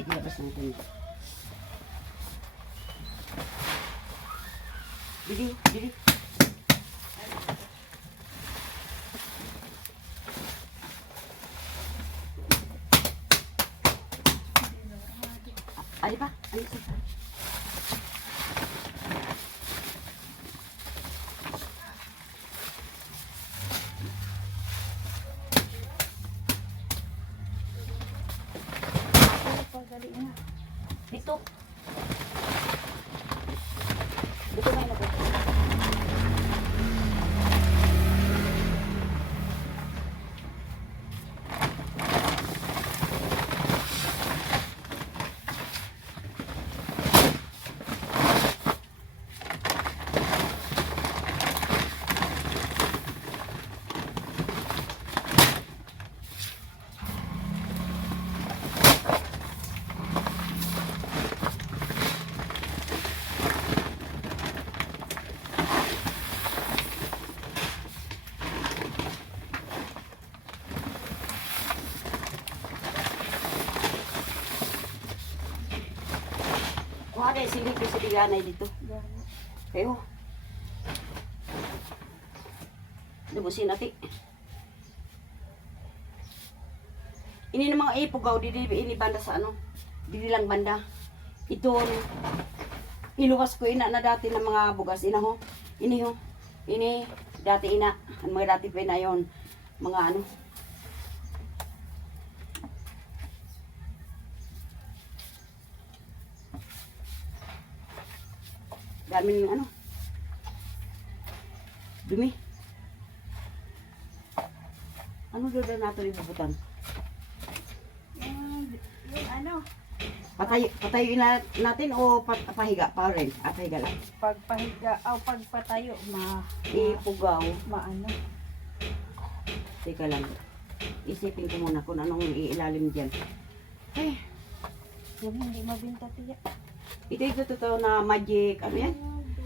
Sige, labas natin. Didi, didi. Ali pa, ali pa. Na yung silip yung siliganay dito. Kayo. Lubusin natin. Ini ng mga ipugaw, di di ini banda sa ano? Di di lang banda. Ito, iluwas ko ina na dati ng mga bugas. Ina ho. Ini ho. Ini, dati ina. Ang mga dati pa ina yun. Mga ano. Dami ng ano. Dumi. Ano doon natin ibubutan? Yung, yung ano, Patay, patayin na, natin o pat, pahiga pa rin? Ah, pahiga lang. pagpahiga, o pagpatayo, ma, Ipugaw. maano. Teka lang. Isipin ko muna kung anong iilalim dyan. Ay, Yung hindi mabinta tiya. Ito ito totoo na magic, ano yan?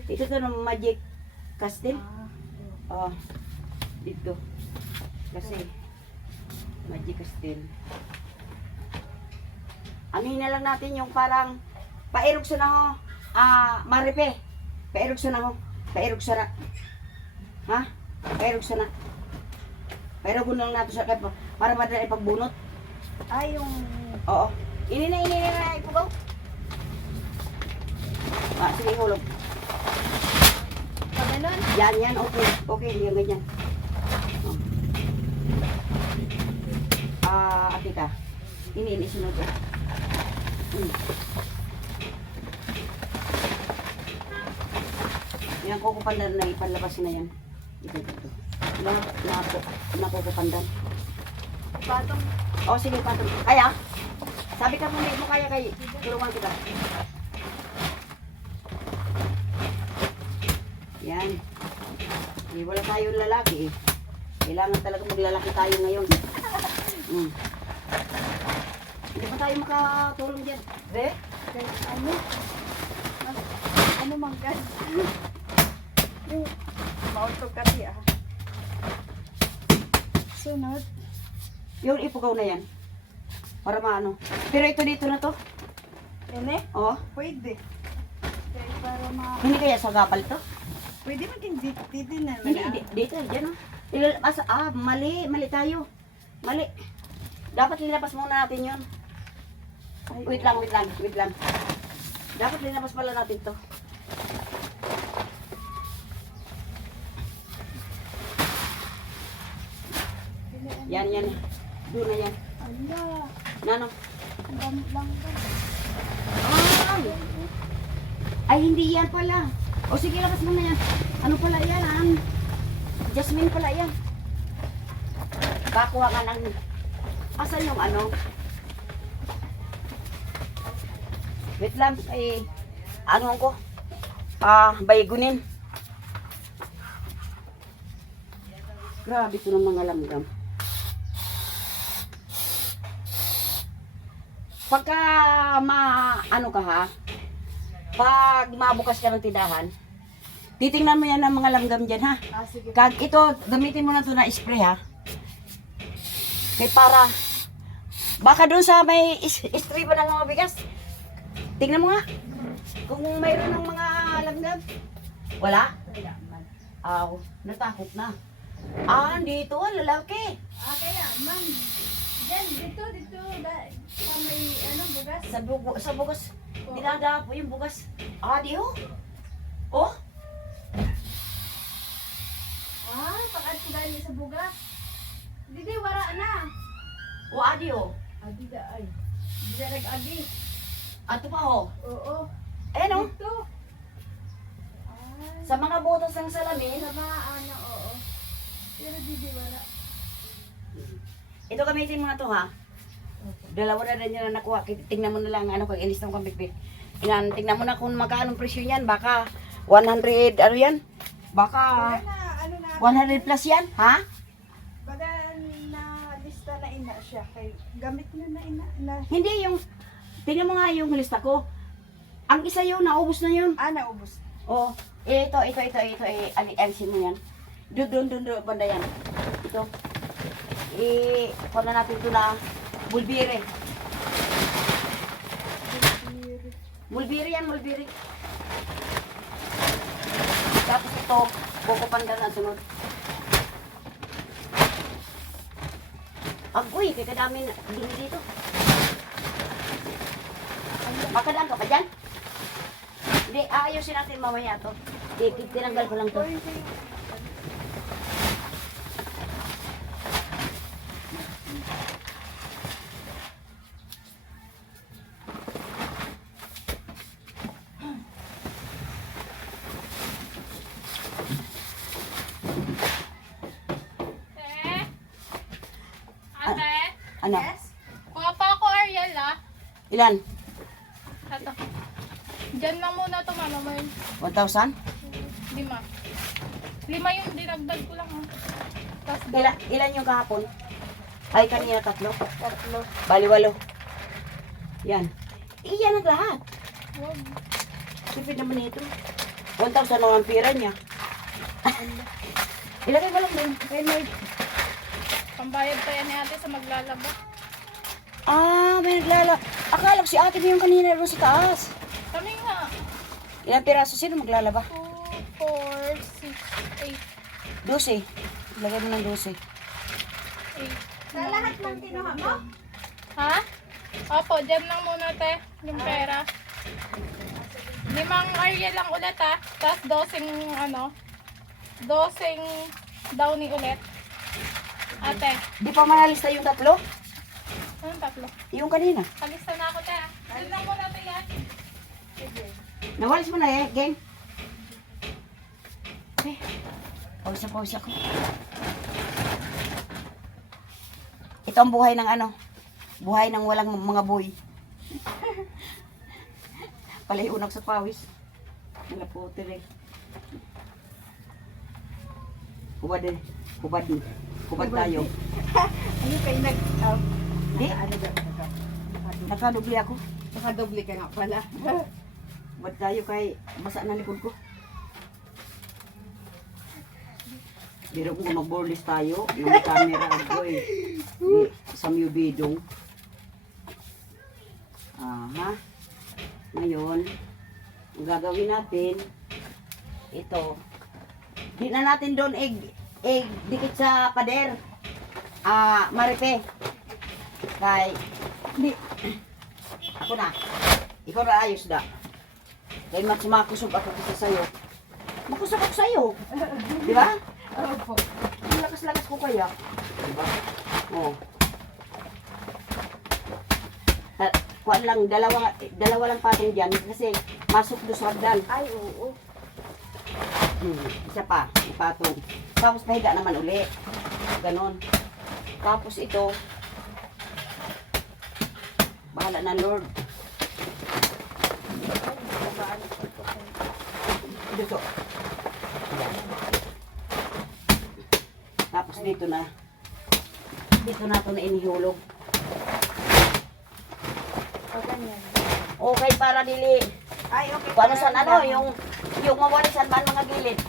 Ito to na magic castle. Ah, Oh, dito. Kasi, magic castle. Amin na lang natin yung parang pairog sa na ho. Ah, maripe. Pairog sa na ho. Na. Ha? Pairog sa na. Pairog na lang natin sa kaya para madali pagbunot. ay, yung, Oo. Ini na, ini na, ipugaw. Ah, sige, hulog. pag ganun, Yan, yan, okay. Okay, yan, ganyan. Oh. Ah, ate ka. Ini, ini, sunod. eh. Hmm. Yan, kukupandan na ipanlabas na yan. Ito, ito, ito. Na, naku, nakukupandan. patong, O, sige, patong. Kaya? Sabi ka mo, hindi mo kaya kay tulungan kita. Yan. Eh, wala tayong lalaki eh. Kailangan talaga maglalaki tayo ngayon. Mm. Hindi pa tayo makatulong dyan. Be? ano, ano mang gan. yung, mautog kasi ah. Sunod, Yung ipugaw na yan. Para maano. Pero ito dito na to. yun eh, Oh. pwede. Kaya para ma, Hindi kaya sa gapal to? Pwede maging dito, dito na. Hindi, di- dito, dyan oh. Ilalabas, ah, mali, mali tayo. Mali. Dapat linabas muna natin yun. Wait lang, wait lang, wait lang. Dapat linabas pala natin to. Yan, yan. Doon na yan. Ala, Nano? ang dami lang ba? Ay, hindi yan pala. O sige, labas mo na yan. Ano pala yan, ang Jasmine pala yan. Kakuha ka ng... Asan yung ano? Wait lang, ay... Ano ko? Ah, baygunin. Grabe to ng mga lamgam. Pagka ma ano ka ha, pag mabukas ka ng tindahan, titingnan mo yan ng mga langgam dyan ha. Ah, sige. Kag ito, gamitin mo na to na spray ha. Kay para Baka doon sa may is- istriba ng mga bigas. Tingnan mo nga. Kung mayroon ng mga langgam. Wala? Wala. Aw, natakot na. Ah, dito, lalaki. Ah, kaya, ma'am. Diyan, dito, dito. Da, sa may, ano, bugas. Sa, bugo, sa bugas. Oo. Dinadapo yung bugas. Ah, di oh. Oh, Pakat ko dali sa bugas. Didi, wara na. oh, adi oh. Adi da, ay. Di na nag-agi. Ato pa oh. Oo. Ayan oh. Dito. Sa mga butas ng salamin, sama, ano, oo. Pero didi, wala. ito gamitin mo na to ha. Dalawa na rin yun na nakuha. Tingnan mo na lang ano kung ilis ng kambikbik. Ilan, tingnan mo na kung magkano presyo niyan. Baka 100, ano yan? Baka ano na, 100 plus yan, ha? baga na lista na ina siya. Kay, gamit na na ina. Na, Hindi yung, tingnan mo nga yung lista ko. Ang isa yun, naubos na yun. ah, naubos. Oh, ito, ito, ito, ito, eh, ali- alisin mo yan. Doon, doon, doon, doon, banda yan. Ito. Eh, kuha na natin ito na bulbire. Mulbiri yan, mulbiri. Tapos ito, buko pandan na sunod. Agoy, kaya kadami na dumi dito. Makadaan ka pa dyan? Hindi, aayusin natin mamaya to. Tinanggal ko lang to. Eh? Ate? Ano? Yes? Kuha pa ako Ariel ah. Ilan? Ito. Diyan lang muna to mama yun. 1,000? Lima. Lima yung dinagdag ko lang ah. Tapos Ilan, ilan yung kahapon? Ay, kanina tatlo. tatlo. Bali, walo. Yan. Iyan ang lahat. Wag. Tipid naman ito. 1,000 naman ang pira niya. Ilagay mo lang din. Kay Lord. Pambayad pa yan ni ate sa maglalaba. Ah, may naglala. Akala ko si ate mo yung kanina doon sa taas. Kami nga. Ilang piraso sino maglalaba? 2, 4, 6, 12. Ilagay mo ng 12. 8, Sa lahat ng kinuha mo? Ha? Opo, dyan lang muna te. Yung pera. Limang Ariel lang ulit ha. Tapos dosing ano. Dosing downy ulit. Ate. Di pa manalista yung tatlo? Anong tatlo? Yung kanina. Kalista na ako te. ah. Dyan lang muna te yan. Nawalis mo na eh, gang. Eh, pawis ako. Ito ang buhay ng ano? Buhay ng walang mga boy. Palayunak sa pawis. Wala po, tere. Hubad eh. Hubad. Hubad tayo. Ano kayo nag... Uh, Di, ano ba? nakadubli ako. Nakadoble ka nga pala. Hubad tayo kay basa na likod ko. Biro ko kung mag-borlis tayo, yung camera ko eh. Sa Mew Bidong. Aha. Ngayon, ang gagawin natin, ito. Di na natin doon egg, egg dikit sa pader. Ah, maripe. Kay, di, ako na. Ikaw na ayos da. Kaya mas makusog ako kasi sa'yo. Makusog ako sa'yo. Di ba? Opo. Ang lakas-lakas ko kaya. Diba? Oo. Ta- kuwan lang, dalawa, dalawa lang pating dyan kasi masok do sa hagdan. Ay, oo. Hmm, isa pa, ipatong. Tapos pahiga naman uli. Ganon. Tapos ito, bahala na Lord. Dito. Tapos dito na. Dito na ito na inihulog. Okay para dili. Ay, okay. Kung ano saan ano, yung, yung mawalisan man mga gilid.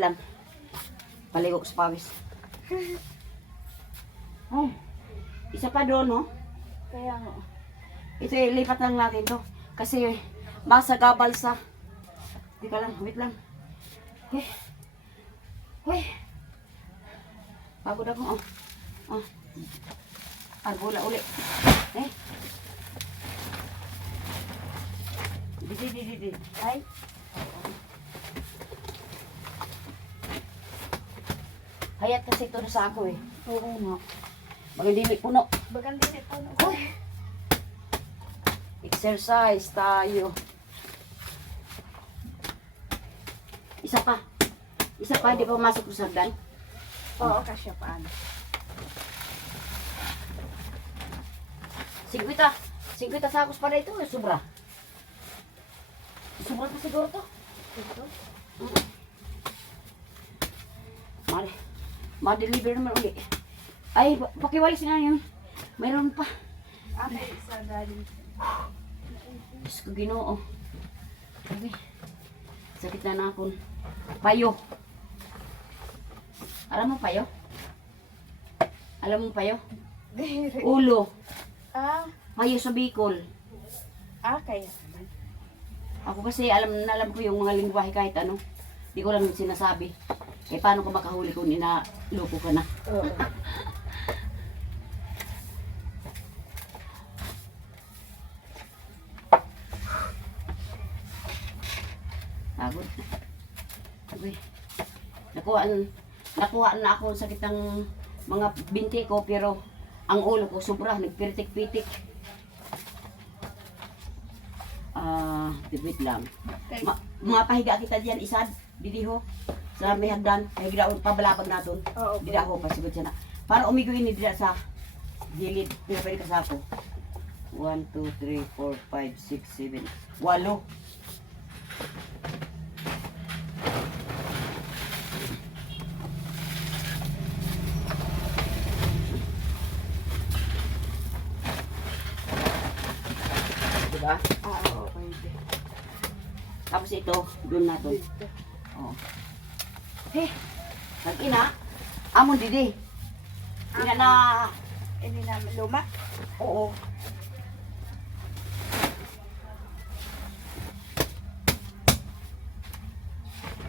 lang. Paligo ko sa pawis. Oh, isa pa doon, no? Kaya nga. Ito, ilipat lang natin to. Kasi, masagabal sa... Di ka lang, wait lang. Uy. Uy. Pagod ako, oh. Oh. Arbula uli. Eh. Didi, didi, didi. Ay. Hayat kasi ito na sa ako eh. Oo nga. Magandili puno. Baganda si Puno. Uy. Exercise tayo. Isa pa. Isa pa, hindi pa masok sa hagdan. Oo, kasya paano. Sigwita. Sigwita sakos pa na ito. eh, Sobra. Sobra pa siguro to. Ito. Mali. Ma-deliver naman uli. Ay, pa- pakiwalis nga yun. Mayroon pa. Ate, sa galing. Diyos ko ginoo. Sabi. Sakit na nakon. Payo. Alam mo payo? Alam mo payo? Ulo. Ah, Payo sa Bicol. ah, kaya naman. Ako kasi alam na alam ko yung mga lingwahe kahit ano. Hindi ko lang sinasabi. Eh paano ko makahuli kung inaloko ka na? Oo. Pagod. Sabi. Nakuha, nakuha na ako ang sakit ng mga binti ko pero ang ulo ko sobra, nagpiritik-pitik. Ah, tibit lang. Okay. Ma mga pahiga kita diyan isad, didiho. Sa may hagdan, may gidaon pabalabag naton. Oo. Didaho pa sigud siya na. Para umigo ini dira sa gilid, pero pwede ka sa ako. 1, 2, 3, 4, 5, 6, 7, 8. Diba? Ah, oo, pwede. Tapos ito, doon na to. Dito. Oh. Hey, nag-ina. Amon didi. Ina na. Ini naman luma. Oo.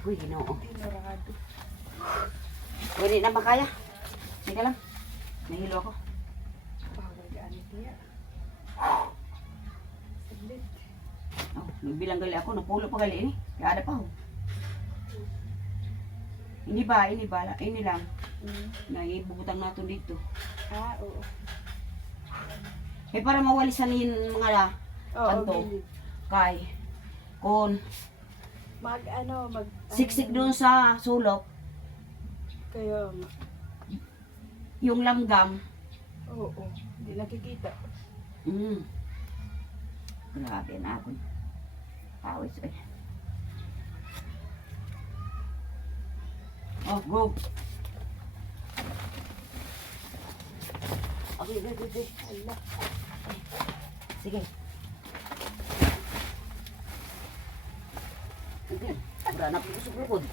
Uy, ginoo. Tinurado. Pwede na ba kaya? Sige lang. Nahilo ako. Oh, nagbilang gali ako. Napulo pa gali ini. Kaya ada pa ho. Ini ba? Ini ba? Ini lang. Mm. Naibubutang natin dito. Ah, oo. Eh para mawalisan yung mga la, Oo, Kanto. gilid. kay kon Mag, ano, mag... siksik ano, doon sa sulok nga. yung langgam oo, hindi nakikita. mm. grabe na ako pawis eh Oh, go. Okay, go, go, go. Allah. Eh, sige. Sige. Wala na po sa bukod.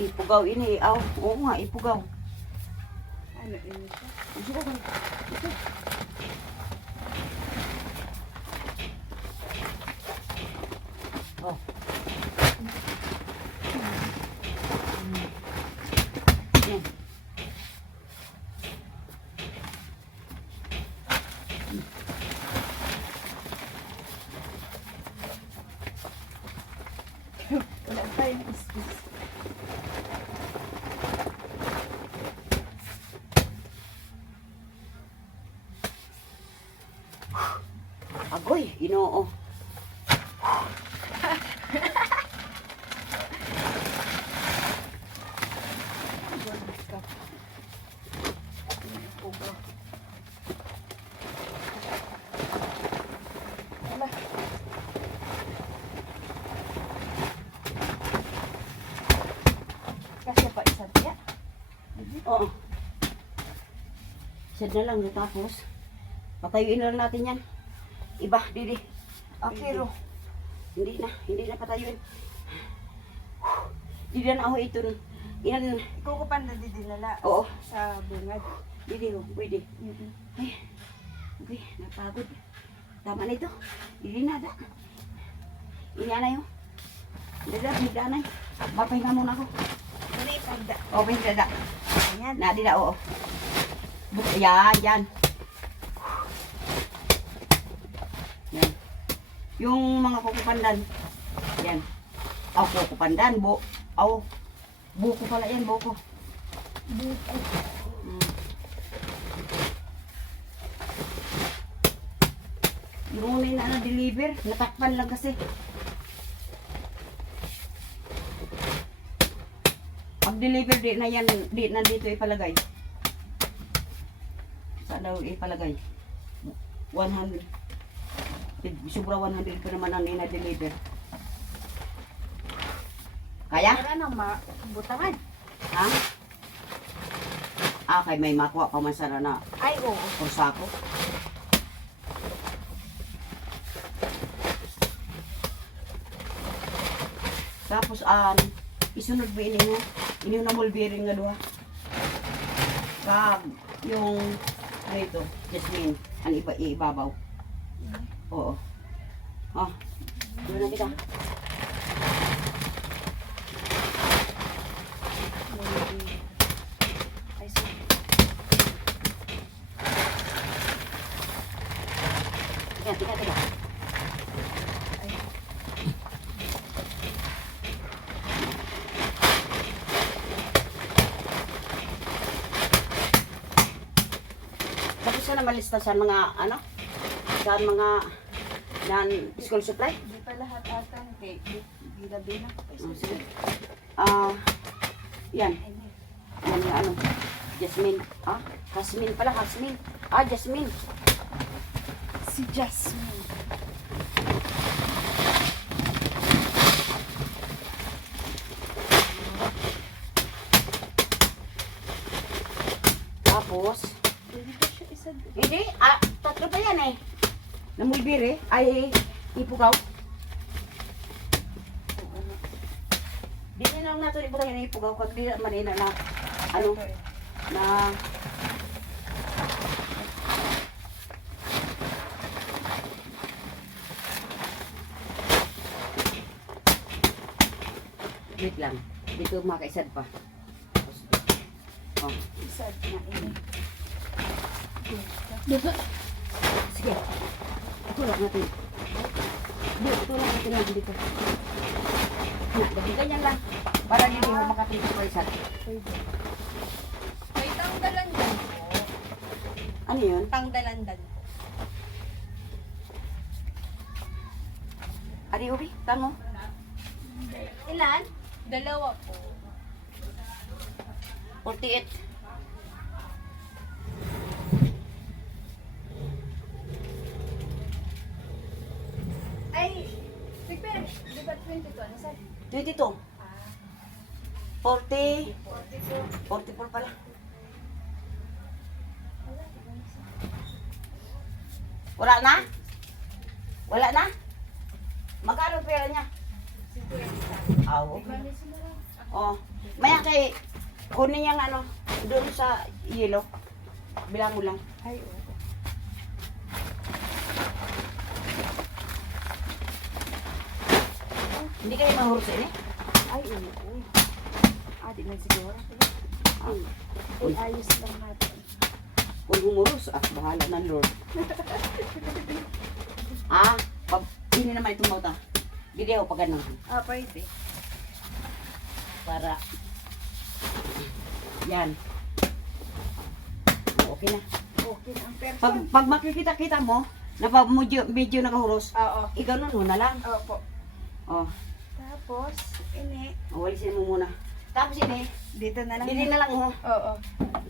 Ipugaw ini, aw. Oo nga, ipugaw. Ipugaw. 25분. Isa tiya. Oo. Sad na lang tapos. Patayuin na lang natin yan. Iba, didi. Pero, hindi na, hindi na patayuin. Hindi na ako ito. Ilan, Ikukupan na din dinala oo, sa bungad. didi ho, pwede. Ay, okay, napagod. Tama na ito. Hindi na, da. Ini na yun. Dada, hindi na. Mapahinga muna ako. Ano ipagda? Okay, dada. Ayan. Na, di na, oo. Yan. Yan. Yung mga kukupandan. Yan. Aw, kukupandan. Bu aw, buko pala yan, buko. Buko. Mm. Una na na-deliver, natakpan lang kasi. Pag-deliver, di na yan, di na dito ipalagay. Saan daw ipalagay? 100. Sobra 100 pa naman ang ina-deliver. Kaya? Para nang mabutangan. Ha? Ah, kay may makuha pa man sana na Ay, oo. kursako. Tapos an isunod ba ini mo? Ini na mulberry nga duha. Kag yung ano ito, jasmine, ang iba ibabaw. Oo. Oh. Doon na kita. Tika, tika, tika. Tapos na malista sa mga ano? Sa mga nan school supply? Di pa lahat ata. Okay. Gilabi na ko pa. Ah, yan. Yung ano. Jasmine. Ah, Jasmine pala, Jasmine. Ah, Jasmine. Si Jasmine. Tapos, Pwede ba siya isa doon? hindi, ah, tatlo pa yan eh. Namulbiri, ay ipugaw. Di na lang natin ibutang yung ipugaw kag di man ina na ano na Wait lang. Dito makaisad pa. Oh, Isa na ini. sige. Tulak natin. Dito, tulak natin lang dito. Na, ganyan lang. Para hindi mo makapito pa isa. May tangdalandan po. Ano yun? Tangdalandan po. Ari Ubi, tamo. Ilan? Dalawa po. 48. Di ba 22? Ano sabi? 22. Ah, 40. 42. 44 pala. Wala, na Wala na? Magkano pera niya? Aw. sila lang. Oh. Maya kay kunin niyang ano, doon sa yelo. Bilang mo lang. Ay. Hindi kayo mahurot sa ini? Ay, oo. Ah, di na siguro. Ah. Uy, ayos lang natin. Kung humuros, ah, bahala na Lord. ah, pag, hindi naman itong mauta. Ako pag ganun. Ah, pwede. Para, yan. Okay na. Okay na ang person. Pag, pag makikita-kita mo, na pag medyo, medyo nakahuros, Oo. iganon mo na lang. Opo. Oh, Tapos, ini. oh walisin mo muna. Tapos ini, Dito na lang. hindi na lang oh. Oo.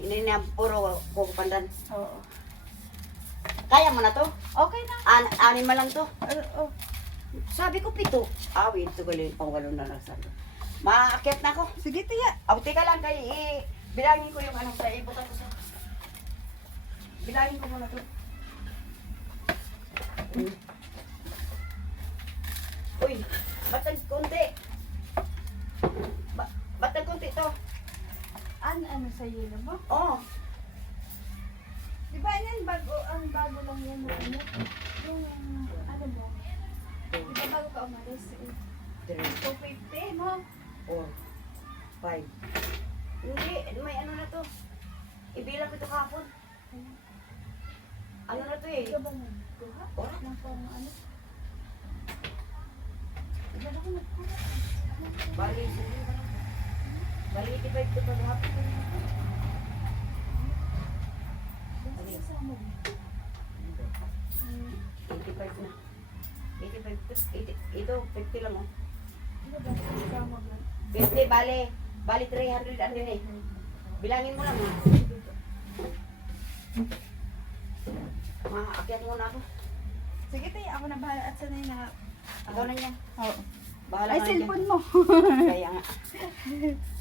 Ini na puro kukupandan. Oo. Kaya mo na to? Okay na. An anim na lang to. Oo. Sabi ko pito. Ah, wait, ito galing pang walo na lang sabi. Maaakit na ako. Sige, tiya. Abuti ka lang kay i bilangin ko yung anong sa ibutan ko sa. Bilangin ko muna to. Uy. Uy, batag konti. Ba batag konti to. Ano, ano sa yelo mo? Oh, Di ba yan, bago, ang bago lang yan na ano? Yung, ano mo? Di ba bago ka umalis? Eh, 3, 250 mo. 4, 5. Hindi, may ano na to. Ibilang ko ito kahapon. Ano na to eh? Ikaw ba nagkuha? Ora. Ng pang ano? Iba na ko nagkuha. Bali, bali, 85 to kahapon. Basta kasama mo. 85 na. 85 to. 80, ito, 50 lang oh. Di ba basta kasama mo? 50, bali. Bali 300 ano yun eh. Bilangin mo lang ha. Mga akyat muna ako. Sige tayo, ako na bahala at sanay na. Ikaw na niya. Oo. Bahala Ay, ka na cellphone mo. Kaya nga.